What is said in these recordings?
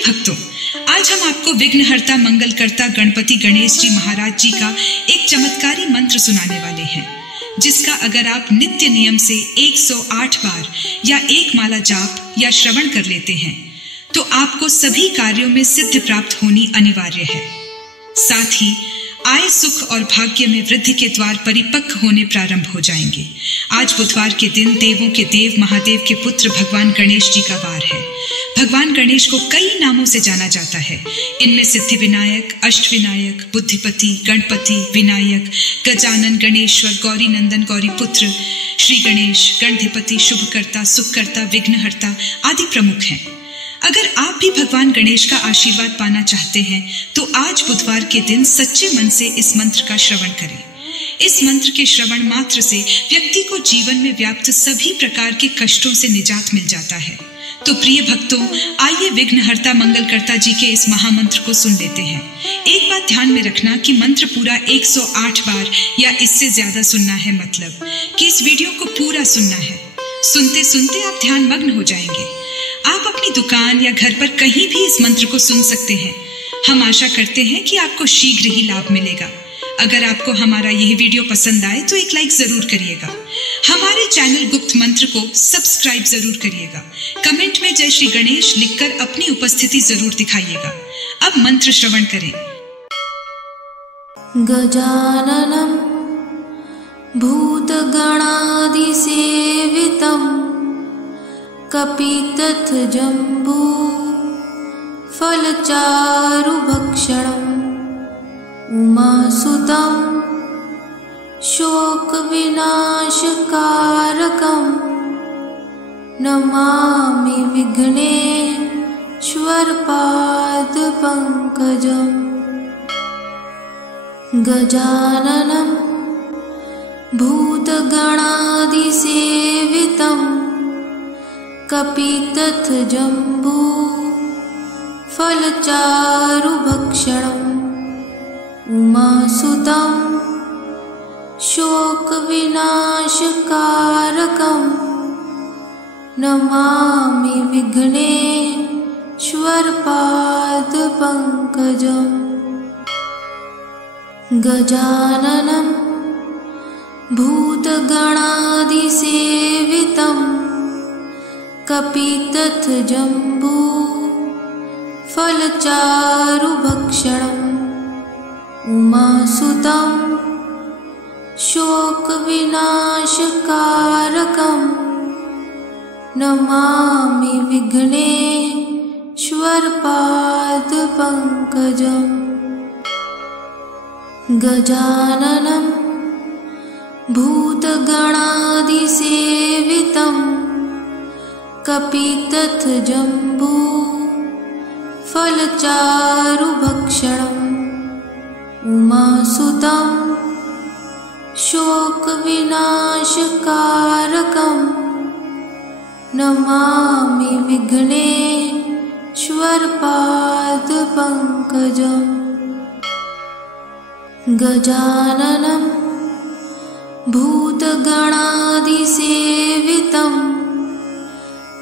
भक्तों, आज हम आपको विघ्नहर्ता मंगलकर्ता गणपति गणेश जी महाराज जी का एक चमत्कारी मंत्र सुनाने वाले हैं, जिसका अगर आप नित्य नियम से 108 बार या एक माला जाप या श्रवण कर लेते हैं तो आपको सभी कार्यों में सिद्धि प्राप्त होनी अनिवार्य है। साथ ही आय, सुख और भाग्य में वृद्धि के द्वार परिपक्व होने प्रारंभ हो जाएंगे। आज बुधवार के दिन देवों के देव महादेव के पुत्र भगवान गणेश जी का वार है। भगवान गणेश को कई नामों से जाना जाता है। इनमें सिद्धि विनायक, अष्ट विनायक, बुद्धिपति, गणपति, विनायक, गजानन, गणेश्वर, गौरी नंदन, गौरी पुत्र, श्री गणेश, गणधिपति, शुभकर्ता, सुखकर्ता, विघ्नहर्ता आदि प्रमुख हैं। अगर आप भी भगवान गणेश का आशीर्वाद पाना चाहते हैं तो आज बुधवार के दिन सच्चे मन से इस मंत्र का श्रवण करें। इस मंत्र के श्रवण मात्र से व्यक्ति को जीवन में व्याप्त सभी प्रकार के कष्टों से निजात मिल जाता है। तो प्रिय भक्तों, आइए विघ्नहर्ता मंगलकर्ता जी के इस महामंत्र को सुन लेते हैं। एक बात ध्यान में रखना कि मंत्र पूरा 108 बार या इससे ज्यादा सुनना है, मतलब कि इस वीडियो को पूरा सुनना है। सुनते सुनते आप ध्यान मग्न हो जाएंगे। आप अपनी दुकान या घर पर कहीं भी इस मंत्र को सुन सकते हैं। हम आशा करते हैं कि आपको शीघ्र ही लाभ मिलेगा। अगर आपको हमारा यह वीडियो पसंद आए तो एक लाइक जरूर करिएगा। हमारे चैनल गुप्त मंत्र को सब्सक्राइब जरूर करिएगा। कमेंट में जय श्री गणेश लिखकर अपनी उपस्थिति जरूर दिखाइएगा। अब मंत्र श्रवण करें। गजाननं भूतगणादिसेवितं कपितथजम्बू फलचारुभक्षणम् उमासुतं शोकविनाशकारकं नमामि विघ्नेश्वरपादपङ्कजम्। गजाननं भूतगणादिसेवितं कपितथजम्बू फलचारुभक्षणम् उमासुतं शोकविनाशकारकं नमामि विघ्नेश्वरपादपङ्कजम्। गजाननं भूतगणादिसेवितं कपितथजम्बू फलचारुभक्षणम् उमासुतं शोकविनाशकारकं नमामि विघ्नेश्वरपादपङ्कजम्। गजाननं भूतगणादिसेवितं कपितथजम्बू फलचारुभक्षणम् उमासुतं शोकविनाशकारकं नमामि विघ्नेश्वरपादपङ्कजम्। गजाननं भूतगणादिसेवितं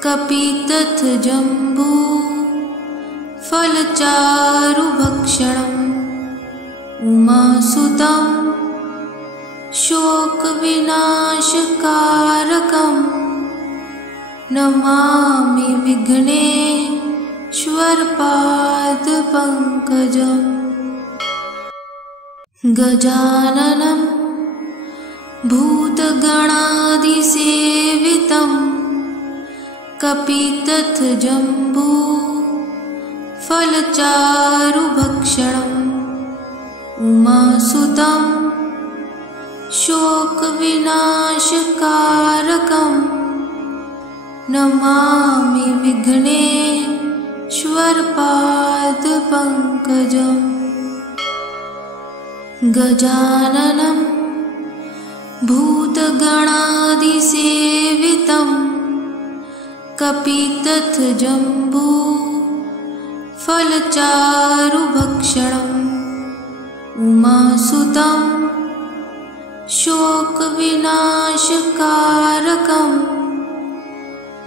कपितथजम्बू फलचारुभक्षणम् उमासुतं शोकविनाशकारकं नमामि विघ्नेश्वरपादपङ्कजम्। गजाननं भूतगणादिसेवितं कपितथजम्बू फलचारुभक्षणम् उमासुतं शोकविनाशकारकं नमामि विघ्नेश्वरपादपङ्कजम्। गजाननं भूतगणादिसेवितं कपितथजम्बू फलचारुभक्षणम् उमासुतं शोकविनाशकारकं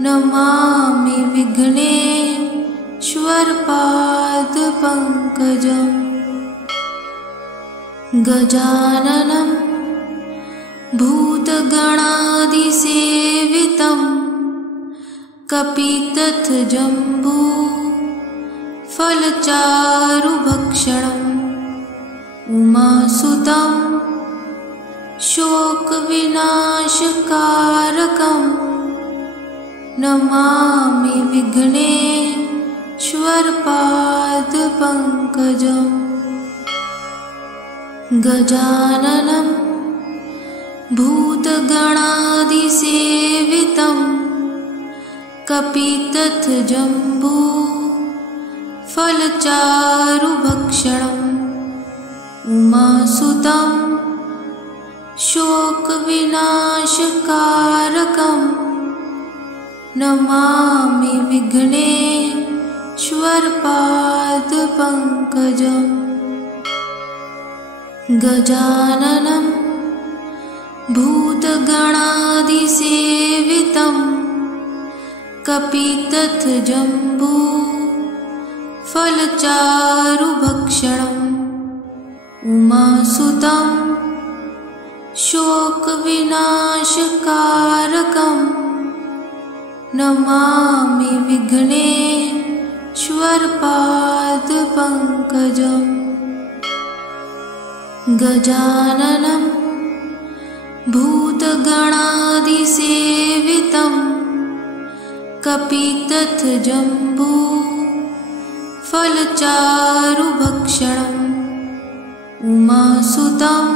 नमामि विघ्नेश्वरपादपङ्कजम्। श्वर्पादपङ्कजम् गजाननं भूतगणादिसेवितं कपितथजम्बू फलचारुभक्षणम् उमासुतं शोकविनाशकारकं नमामि विघ्नेश्वरपादपङ्कजम् गजाननं भूतगणादिसेवितं कपितथजम्बू फलचारुभक्षणम् उमासुतं शोकविनाशकारकं नमामि विघ्नेश्वरपादपङ्कजम् गजाननं भूतगणादिसेवितं कपितथजम्बू फलचारुभक्षणम् उमासुतं शोकविनाशकारकं नमामि विघ्नेश्वरपादपङ्कजम् गजाननं भूतगणादिसेवितं कपितथजम्बू फलचारुभक्षणम् उमासुतं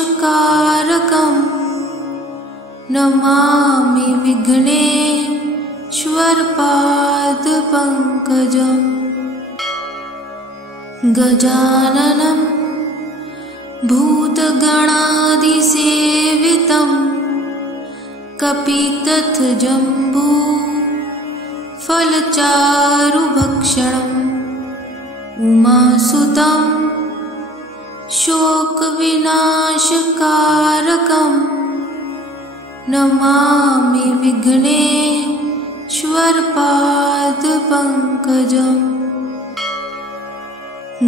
शोकविनाशकारकं नमामि विघ्नेश्वरपादपङ्कजम् गजाननं भूतगणादिसेवितं कपितथजम्बू फलचारुभक्षणम् उमासुतं शोकविनाशकारकं नमामि विघ्नेश्वरपादपङ्कजम्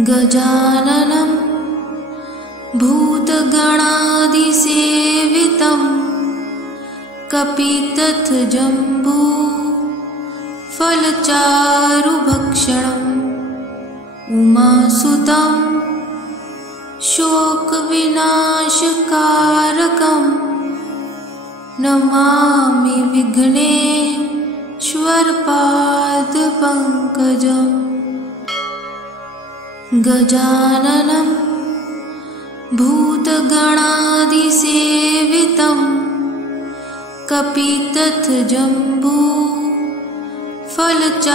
गजाननं भूतगणादिसेवितं कपितथजम्बू फलचारुभक्षणम् उमासुतं शोकविनाशकारकं नमामि विघ्नेश्वरपादपङ्कजम् गजाननं भूतगणादिसेवितं कपितथजम्बू फलचारुभक्षणम्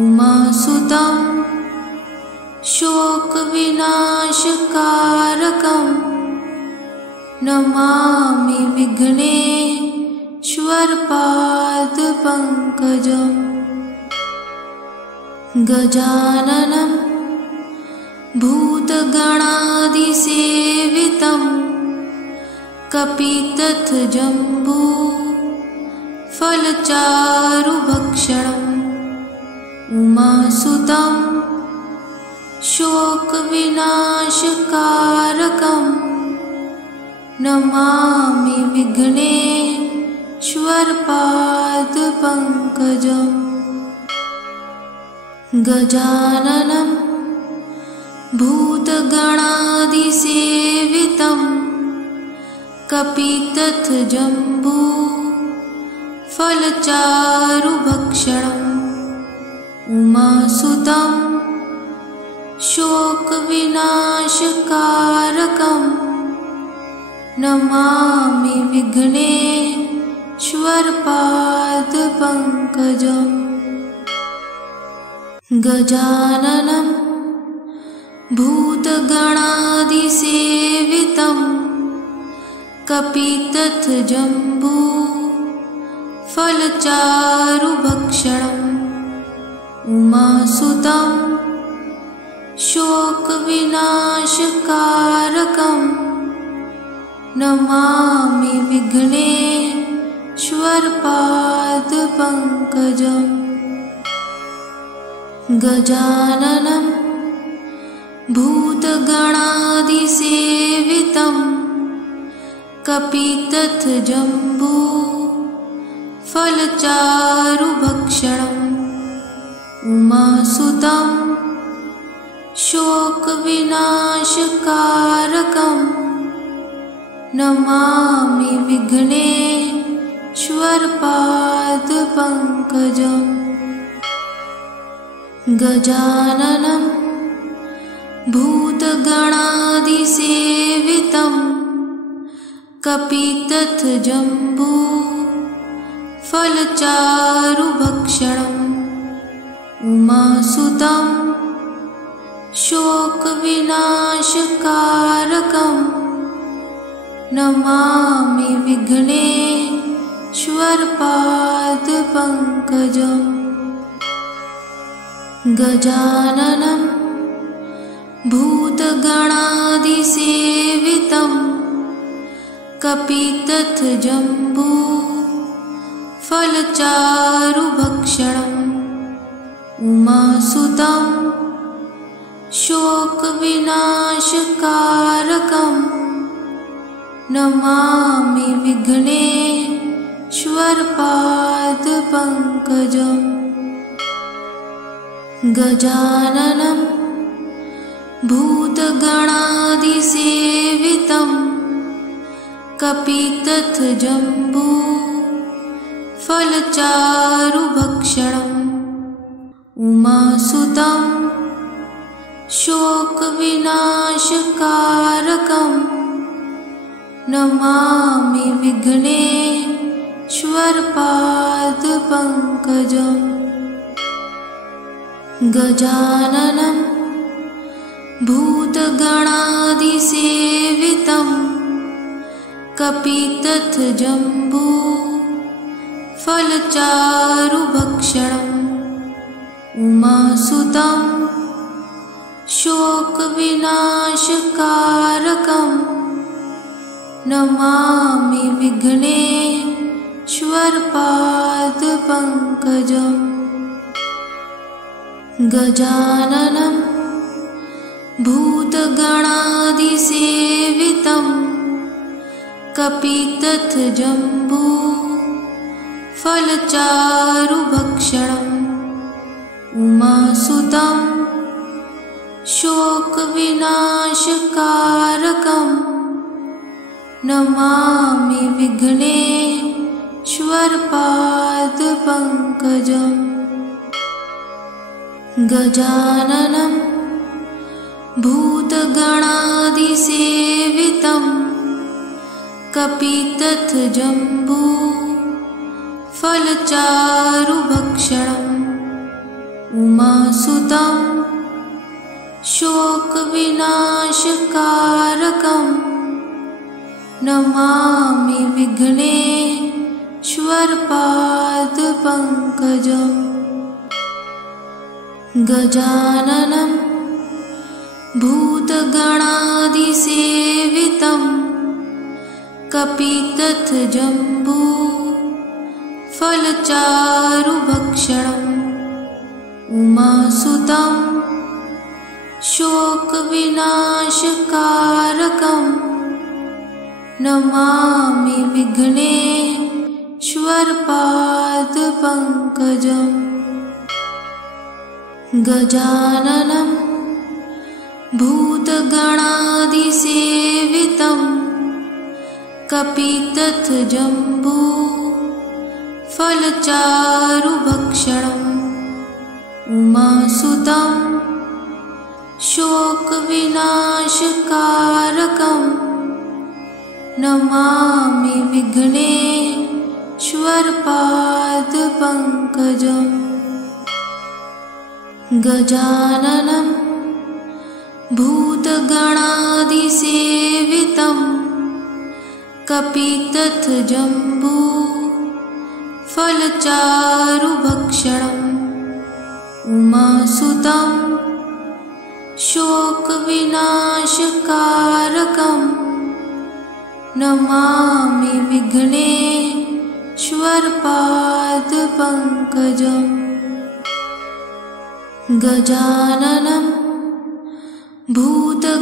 उमासुतं शोकविनाशकारकं नमामि विघ्नेश्वरपादपङ्कजम् गजाननं भूतगणादिसेवितं कपितथजम्बू फलचारुभक्षणम् उमासुतं शोकविनाशकारकं नमामि विघ्नेश्वरपादपङ्कजम् गजाननं भूतगणादिसेवितं कपितथजम्बू फलचारुभक्षणम् उमासुतं शोकविनाशकारकं नमामि विघ्नेश्वरपादपङ्कजम् गजाननं भूतगणादिसेवितं कपितथजम्बू फलचारुभक्षणम् उमासुतं शोकविनाशकारकं नमामि विघ्नेश्वरपादपङ्कजम् श्वर्पादपङ्कजम् गजाननं भूतगणादिसेवितं कपितथजम्बू फलचारुभक्षणम् उमासुतं शोकविनाशकारकं नमामि विघ्नेश्वरपादपङ्कजम् गजाननं भूतगणादिसेवितं कपितथजम्बू फलचारुभक्षणम् उमासुतं शोकविनाशकारकं नमामि विघ्नेश्वरपादपङ्कजम् गजाननं भूतगणादिसेवितं कपितथजम्बू फलचारुभक्षणम् उमासुतं शोकविनाशकारकं नमामि विघ्नेश्वरपादपङ्कजम् गजाननं भूतगणादिसेवितं कपितथजम्बू फलचारुभक्षणम् उमासुतं शोकविनाशकारकं नमामि विघ्नेश्वरपादपङ्कजम् गजाननं भूतगणादिसेवितं कपितथजम्बू फलचारुभक्षणम् उमासुतं शोकविनाशकारकं नमामि विघ्नेश्वरपादपङ्कजम् गजाननं भूतगणादिसेवितं कपितथजम्बू फलचारुभक्षणम् उमासुतं शोकविनाशकारकं नमामि विघ्नेश्वरपादपङ्कजम् गजाननं भूतगणादिसेवितं कपितथजम्बू फलचारुभक्षणम् उमासुतं शोकविनाशकारकं नमामि विघ्नेश्वरपादपङ्कजम् गजाननं भूतगणादिसेवितं कपितथजम्बू फलचारुभक्षणम् उमासुतं शोकविनाशकारकं नमामि विघ्नेश्वरपादपङ्कजम् गजाननं भूतगणादिसेवितं कपितथजम्बू फलचारुभक्षणम् उमासुतं शोकविनाशकारकं नमामि विघ्नेश्वरपादपङ्कजम् गजाननं भूतगणादिसेवितं कपितथजम्बू फलचारुभक्षणम् उमासुतं शोकविनाशकारकं नमामि विघ्नेश्वरपादपङ्कजम् श्वर्पादपङ्कजम् गजाननं भूतगणादिसेवितं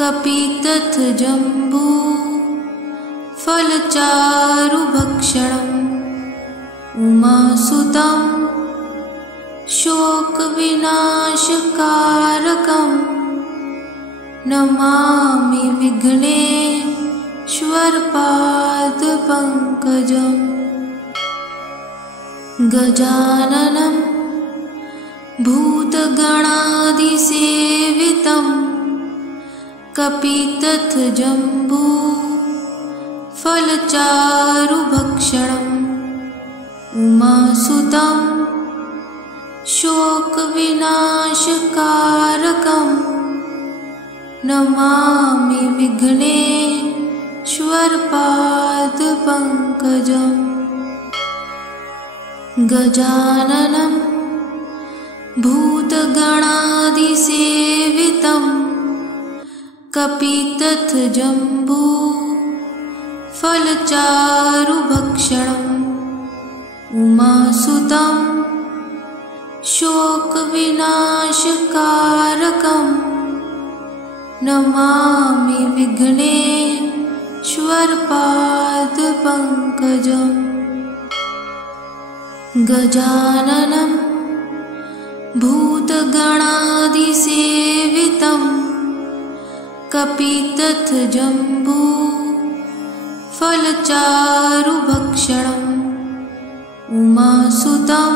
कपितथजम्बू फलचारुभक्षणम् उमासुतं शोकविनाशकारकं नमामि विघ्नेश्वरपादपङ्कजम् गजाननं भूतगणादिसेवितं कपितथजम्बू फलचारुभक्षणम् उमासुतं शोकविनाशकारकं नमामि विघ्नेश्वरपादपङ्कजम् गजाननं भूतगणादिसेवितं कपितथजम्बू फलचारुभक्षणम् उमासुतं शोकविनाशकारकं नमामि विघ्नेश्वरपादपङ्कजम् गजाननं भूतगणादिसेवितं कपितथजम्बू फलचारुभक्षणम् उमासुतं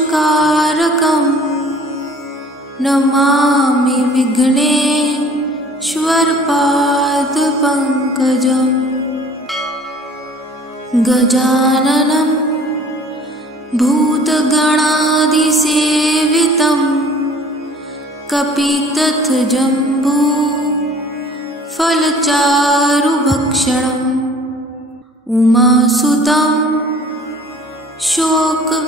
शोकविनाशकारकं नमामि विघ्नेश्वरपादपङ्कजम् गजाननं भूतगणादिसेवितं कपितथजम्बू फलचारुभक्षणम् उमासुतं शोकविनाशकारकं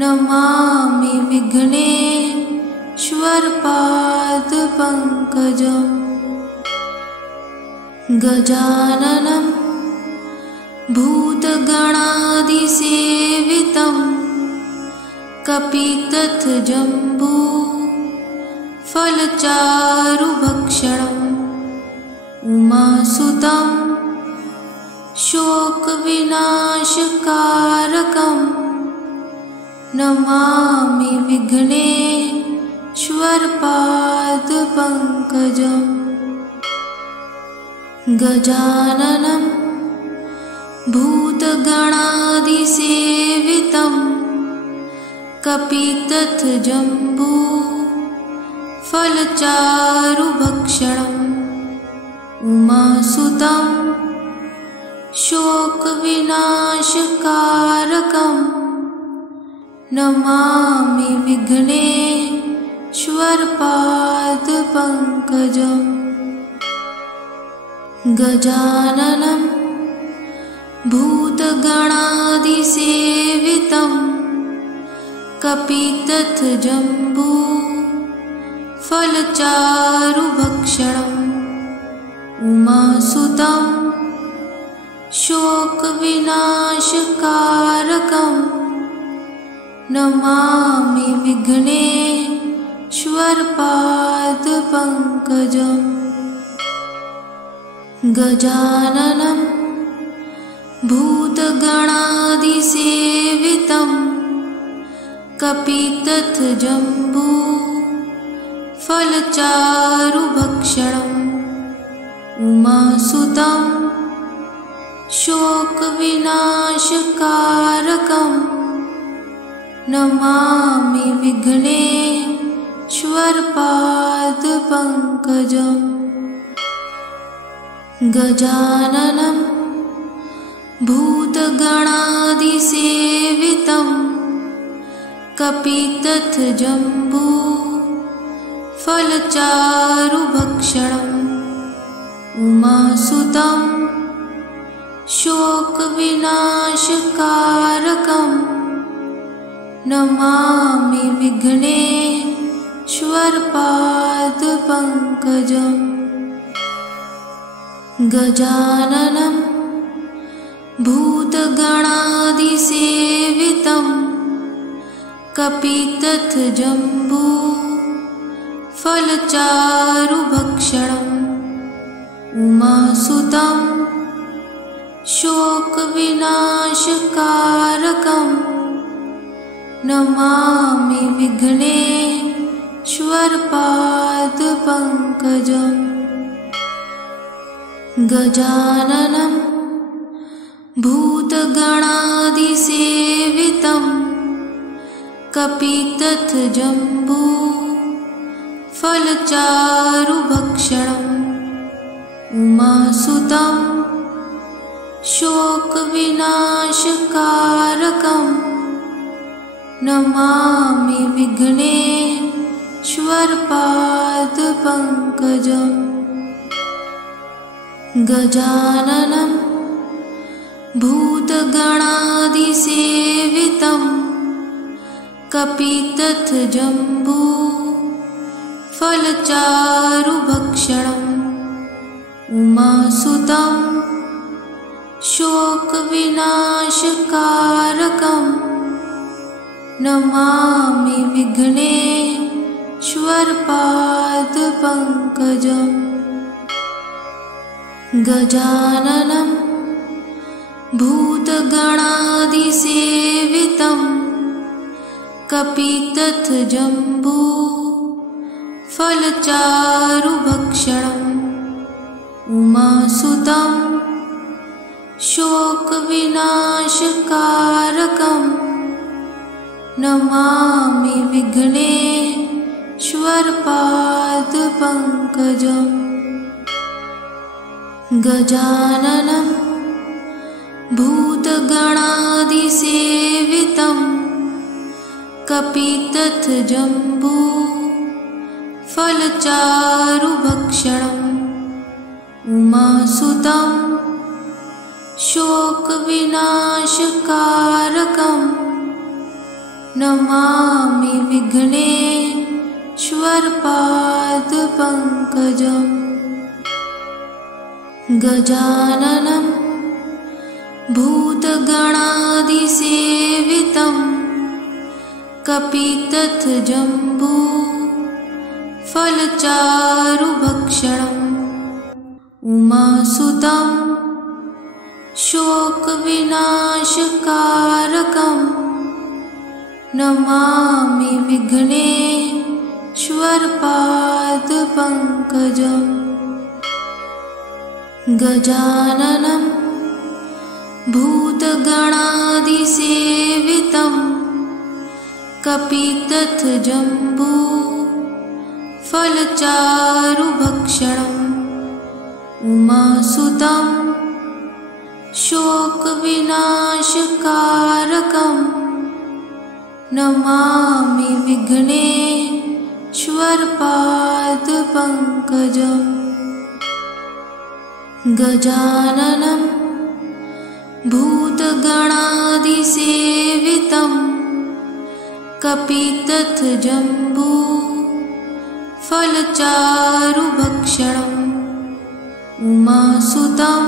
नमामि विघ्नेश्वरपादपङ्कजम् गजाननं भूतगणादिसेवितं कपितथजम्बू फलचारुभक्षणम् उमासुतं शोकविनाशकारकं नमामि विघ्नेश्वरपादपङ्कजम् गजाननं भूतगणादिसेवितं कपितथजम्बू फलचारुभक्षणम् उमासुतं शोकविनाशकारकं नमामि विघ्नेश्वरपादपङ्कजम् गजाननं भूतगणादिसेवितं कपितथजम्बू फलचारुभक्षणम् उमासुतं शोकविनाशकारकं नमामि विघ्नेश्वरपादपङ्कजम् गजाननं भूतगणादिसेवितं कपितथजम्बू फलचारुभक्षणम् उमासुतं शोकविनाशकारकं नमामि विघ्नेश्वरपादपङ्कजम् गजाननं भूतगणादिसेवितं कपितथजम्बू फलचारुभक्षणम् उमासुतं शोकविनाशकारकं नमामि विघ्नेश्वरपादपङ्कजम् गजाननं गजाननं भूतगणादिसेवितं कपितथजम्बू फलचारुभक्षणम् उमासुतं शोकविनाशकारकं नमामि विघ्नेश्वरपादपङ्कजम् गजाननं भूतगणादिसेवितं कपितथजम्बू फलचारुभक्षणम् उमासुतं शोकविनाशकारकं नमामि विघ्नेश्वरपादपङ्कजम् गजाननं भूतगणादिसेवितं कपितथजम्बू फलचारुभक्षणम् उमासुतं शोकविनाशकारकं नमामि विघ्नेश्वरपादपङ्कजम् गजाननं भूतगणादिसेवितं कपितथजम्बू फलचारुभक्षणम् उमासुतं शोकविनाशकारकं नमामि विघ्नेश्वरपादपङ्कजम् गजाननं भूतगणादिसेवितं कपितथजम्बू फलचारुभक्षणम् उमासुतं शोकविनाशकारकं नमामि विघ्नेश्वरपादपङ्कजम् गजाननं भूतगणादिसेवितं कपितथजम्बू फलचारुभक्षणम् उमासुतं शोकविनाशकारकं नमामि विघ्नेश्वरपादपङ्कजम् गजाननं भूतगणादिसेवितं कपितथजम्बू फलचारुभक्षणम् उमासुतं शोकविनाशकारकं नमामि विघ्नेश्वरपादपङ्कजम् गजाननं भूतगणादिसेवितं कपितथजम्बू फलचारुभक्षणम् उमासुतं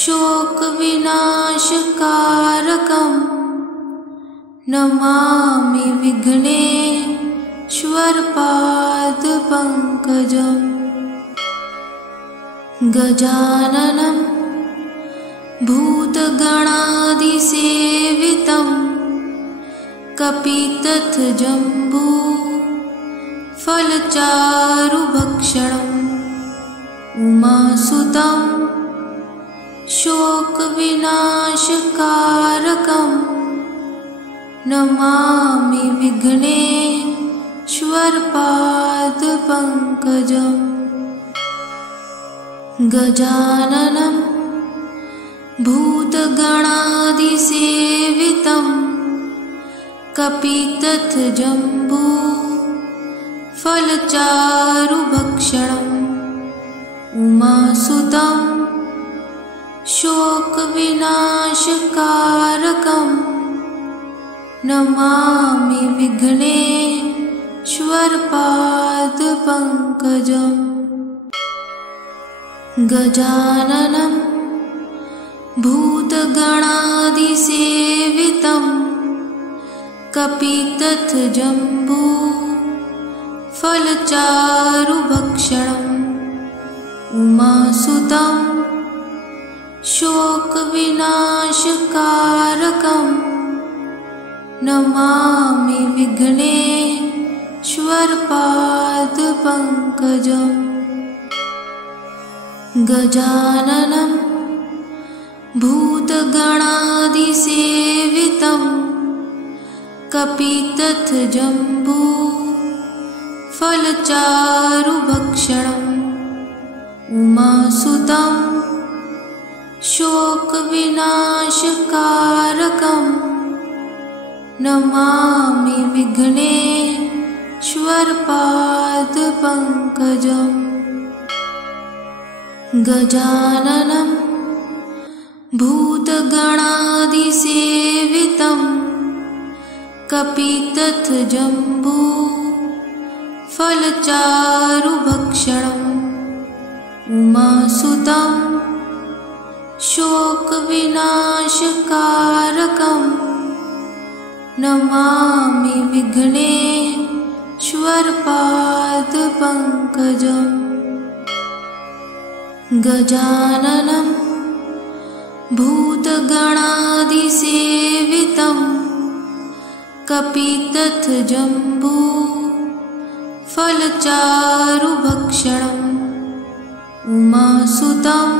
शोकविनाशकारकं नमामि विघ्नेश्वरपादपङ्कजम् गजाननं भूतगणादिसेवितं कपितथजम्बू फलचारुभक्षणम् उमासुतं शोकविनाशकारकं नमामि विघ्नेश्वरपादपङ्कजम् गजाननं भूतगणादिसेवितं कपितथजम्बू फलचारुभक्षणम् उमासुतं शोकविनाशकारकं नमामि विघ्नेश्वरपादपङ्कजम् श्वर्पादपङ्कजम् गजाननं भूतगणादिसेवितं कपितथजम्बू फलचारुभक्षणम् उमासुतं शोकविनाशकारकं नमामि विघ्नेश्वरपादपङ्कजम् गजाननं भूतगणादिसेवितं कपितथजम्बू फलचारुभक्षणम् उमासुतं शोकविनाशकारकं नमामि विघ्नेश्वरपादपङ्कजम् गजाननं भूतगणादिसेवितं कपितथजम्बू फलचारुभक्षणम् उमासुतं शोकविनाशकारकं नमामि विघ्नेश्वरपादपङ्कजम् गजाननं भूतगणादिसेवितं कपितथजम्बू फलचारुभक्षणम् उमासुतं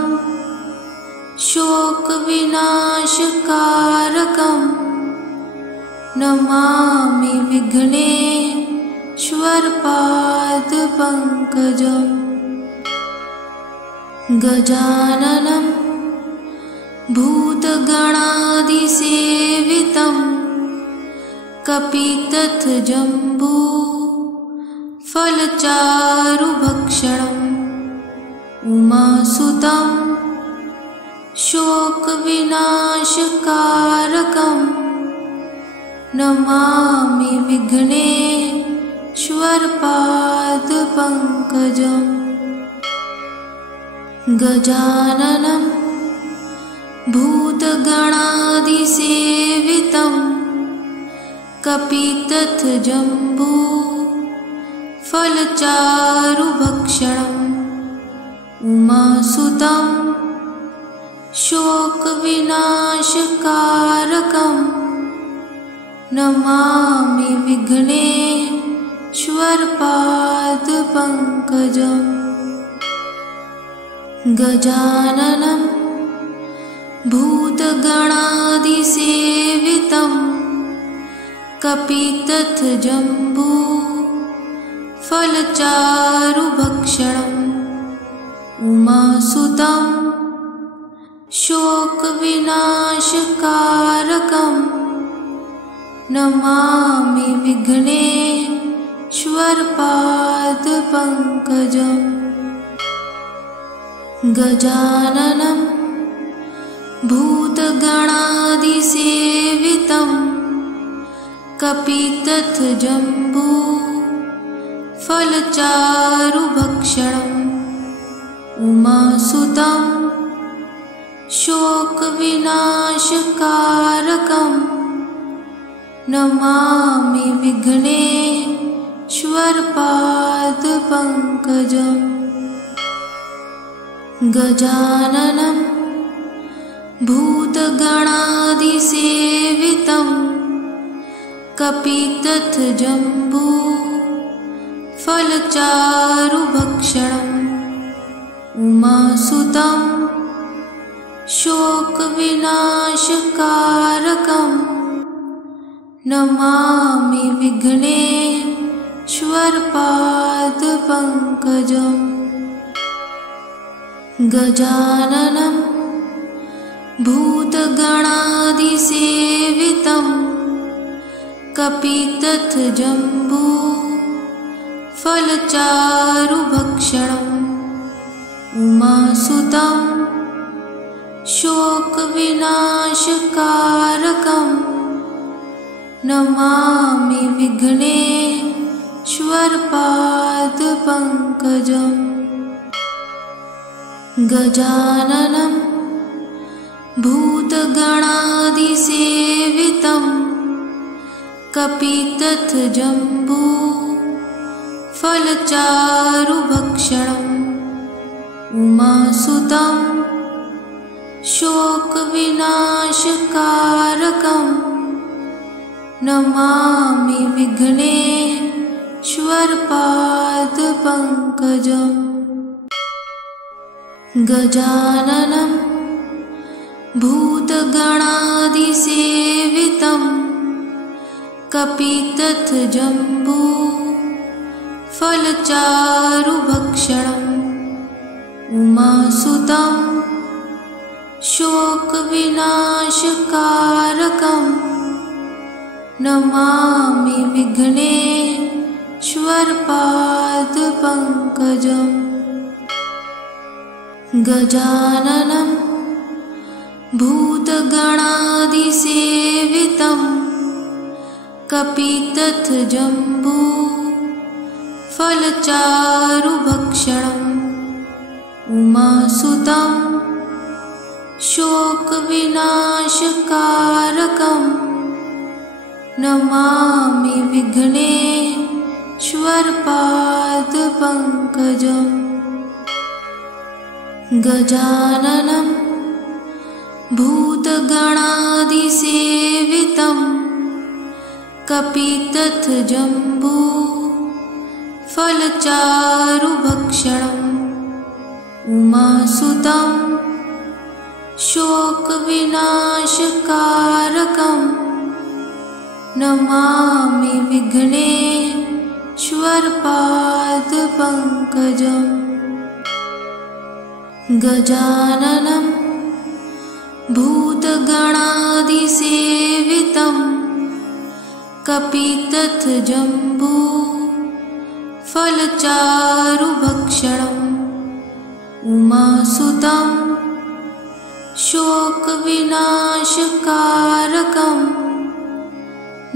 शोकविनाशकारकं नमामि विघ्नेश्वरपादपङ्कजम् गजाननं भूतगणादिसेवितं कपितथजम्बू फलचारुभक्षणम् उमासुतं शोकविनाशकारकं नमामि विघ्नेश्वरपादपङ्कजम् गजाननं भूतगणादिसेवितं कपितथजम्बू फलचारुभक्षणम् उमासुतं शोकविनाशकारकं नमामि विघ्नेश्वरपादपङ्कजम् गजाननं भूतगणादिसेवितं कपितथजम्बू फलचारुभक्षणम् उमासुतं शोकविनाशकारकं नमामि विघ्नेश्वरपादपङ्कजम् गजाननं भूतगणादिसेवितं कपितथजम्बू फलचारुभक्षणम् उमासुतं शोकविनाशकारकं नमामि विघ्नेश्वरपादपङ्कजम् गजाननं भूतगणादिसेवितं कपितथजम्बू फलचारुभक्षणम् उमासुतं शोकविनाशकारकं नमामि विघ्नेश्वरपादपङ्कजम् गजाननं भूतगणादिसेवितं कपितथजम्बू फलचारुभक्षणम् उमासुतं शोकविनाशकारकं नमामि विघ्नेश्वरपादपङ्कजम् श्वर्पादपङ्कजम् गजाननं भूतगणादिसेवितं कपितथजम्बू फलचारुभक्षणम् उमासुतं शोकविनाशकारकं नमामि विघ्नेश्वरपादपङ्कजम् गजाननं भूतगणादिसेवितं कपितथजम्बू फलचारुभक्षणम् उमासुतं शोकविनाशकारकं नमामि विघ्नेश्वरपादपङ्कजम् गजाननं भूतगणादिसेवितं कपितथजम्बू फलचारुभक्षणम् उमासुतं शोकविनाशकारकं नमामि विघ्नेश्वरपादपङ्कजम् गजाननं भूतगणादिसेवितं कपितथजम्बू फलचारुभक्षणम् उमासुतं शोकविनाशकारकं नमामि विघ्नेश्वरपादपङ्कजम् गजाननं भूतगणादिसेवितं कपितथजम्बू फलचारुभक्षणम् उमासुतं शोकविनाशकारकं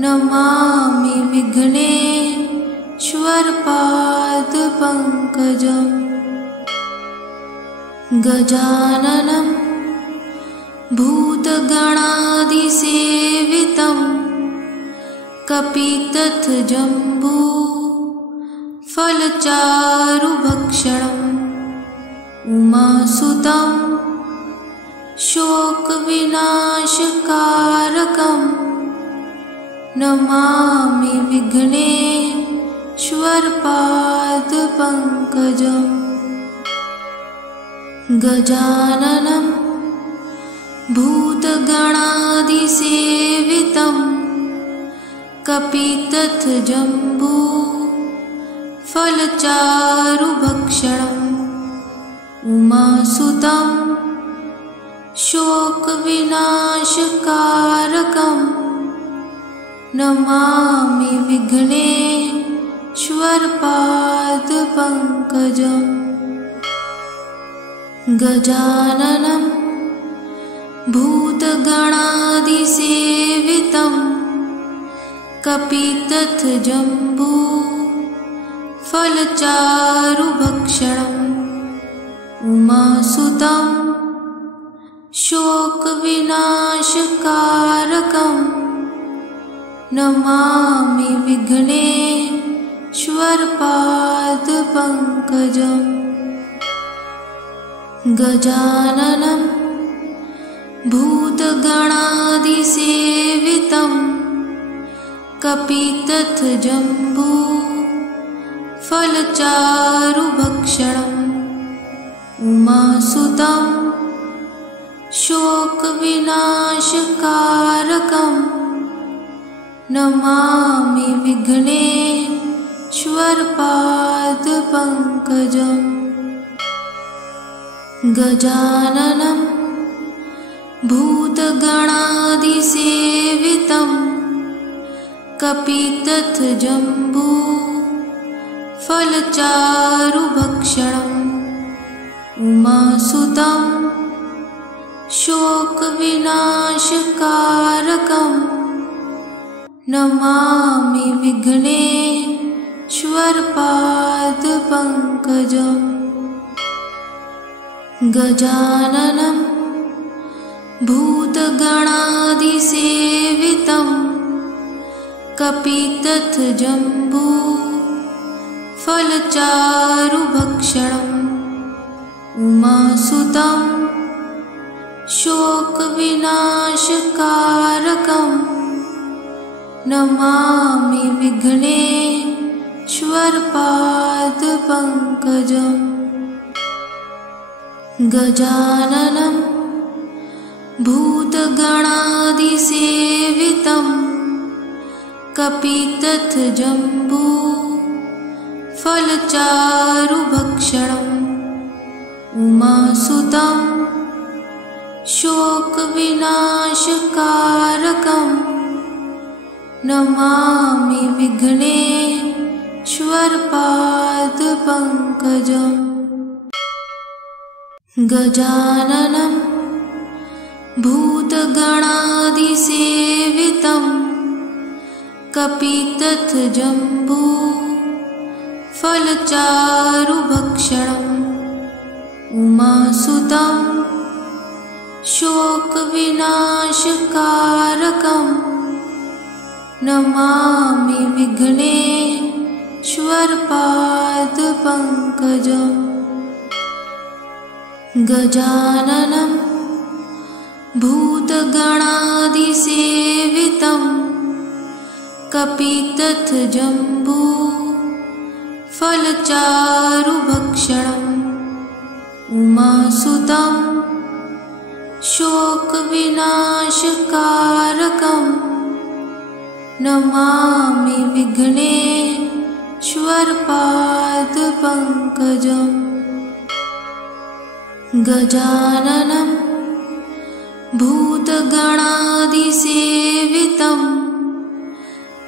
नमामि विघ्नेश्वरपादपङ्कजम् गजाननं भूतगणादिसेवितं कपितथजम्बू फलचारुभक्षणम् उमासुतं शोकविनाशकारकं नमामि विघ्नेश्वरपादपङ्कजम् गजाननं भूतगणादिसेवितं कपितथजम्बू फलचारुभक्षणम् उमासुतं शोकविनाशकारकं नमामि विघ्नेश्वरपादपङ्कजम् गजाननं भूतगणादिसेवितं कपितथजम्बू फलचारुभक्षणम् उमासुतं शोकविनाशकारकं नमामि विघ्नेश्वरपादपङ्कजम् गजाननं भूतगणादिसेवितं कपितथजम्बू फलचारुभक्षणम् उमासुतं शोकविनाशकारकं नमामि विघ्नेश्वरपादपङ्कजम् गजाननं भूतगणादिसेवितं कपितथजम्बू फलचारुभक्षणम् उमासुतं शोकविनाशकारकं नमामि विघ्नेश्वरपादपङ्कजम् गजाननम् गजाननं भूतगणादिसेवितं कपितथजम्बू फलचारुभक्षणम् उमासुतं शोकविनाशकारकं नमामि विघ्नेश्वरपादपङ्कजम् गजाननं भूतगणादिसेवितं कपितथजम्बू फलचारुभक्षणम् उमासुतं शोकविनाशकारकं नमामि विघ्नेश्वरपादपङ्कजम् गजाननं भूतगणादिसेवितं कपितथजम्बू फलचारुभक्षणम् उमासुतं शोकविनाशकारकं नमामि विघ्नेश्वरपादपङ्कजम् गजाननं भूतगणादिसेवितं कपितथजम्बू फलचारुभक्षणम् उमासुतं शोकविनाशकारकं नमामि विघ्नेश्वरपादपङ्कजम् गजाननं भूतगणादिसेवितं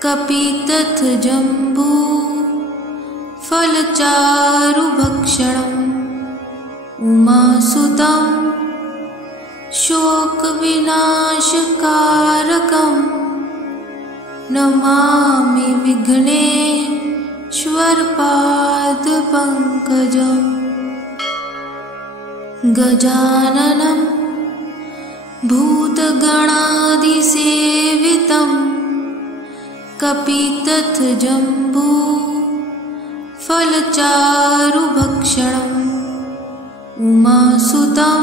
कपितथजम्बू फलचारुभक्षणम् उमासुतं शोकविनाशकारकं नमामि विघ्नेश्वरपादपङ्कजम् गजाननं भूतगणादिसेवितं कपितथजम्बू फलचारुभक्षणम् उमासुतं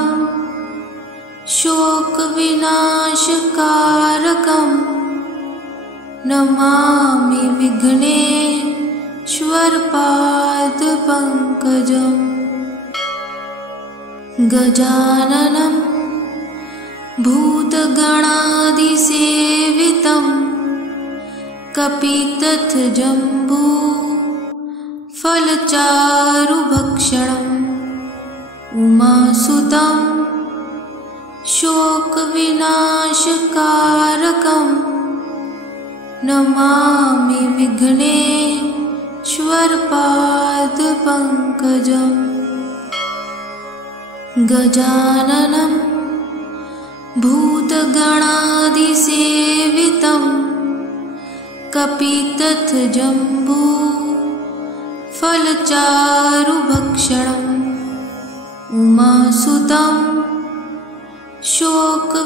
शोकविनाशकारकं नमामि विघ्नेश्वरपादपङ्कजम् गजाननं भूतगणादिसेवितं कपितथजम्बू फलचारुभक्षणम् उमासुतं शोकविनाशकारकं नमामि विघ्नेश्वरपादपङ्कजम् गजाननं भूतगणादिसेवितं कपितथजम्बू फलचारुभक्षणम् उमासुतं शोकविनाशकारकं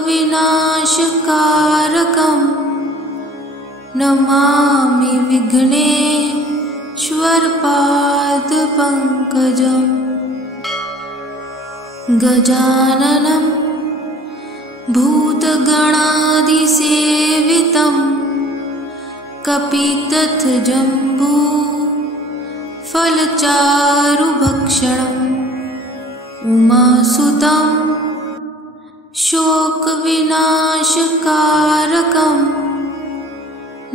नमामि विघ्नेश्वरपादपङ्कजम् गजाननं भूतगणादिसेवितं कपितथजम्बू फलचारुभक्षणम् उमासुतं शोकविनाशकारकं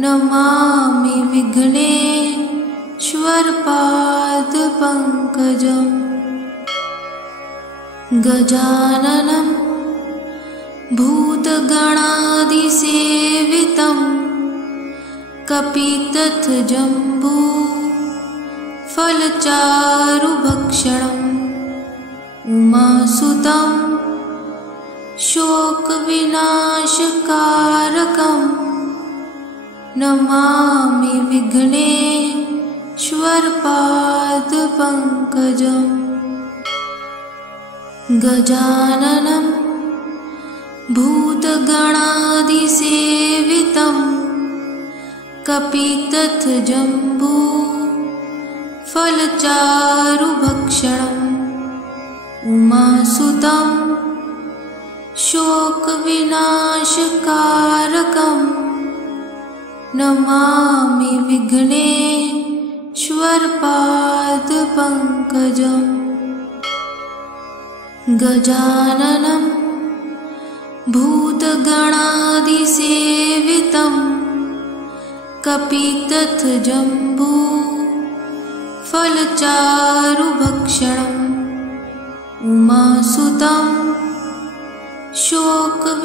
नमामि विघ्नेश्वरपादपङ्कजम् गजाननं भूतगणादिसेवितं कपितथजम्बू फलचारुभक्षणम् उमासुतं शोकविनाशकारकं नमामि विघ्नेश्वरपादपङ्कजम् विघ्नेश्वरपादपङ्कजम् गजाननं भूतगणादिसेवितं कपितथजम्बू फलचारुभक्षणम् उमासुतं शोकविनाशकारकं नमामि विघ्नेश्वरपादपङ्कजम् गजाननं भूतगणादिसेवितं कपितथजम्बू फलचारुभक्षणम् उमासुतं शोकविनाशकारकं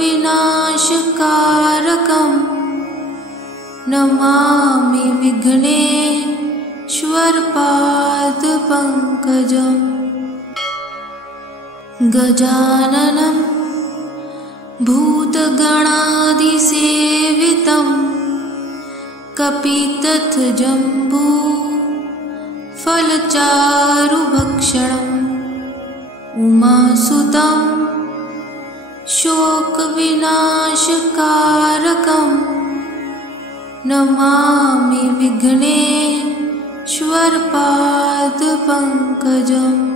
नमामि विघ्नेश्वरपादपङ्कजम् गजाननं भूतगणादिसेवितं कपितथजम्बू फलचारुभक्षणम् उमासुतं शोकविनाशकारकं नमामि विघ्नेश्वरपादपङ्कजम्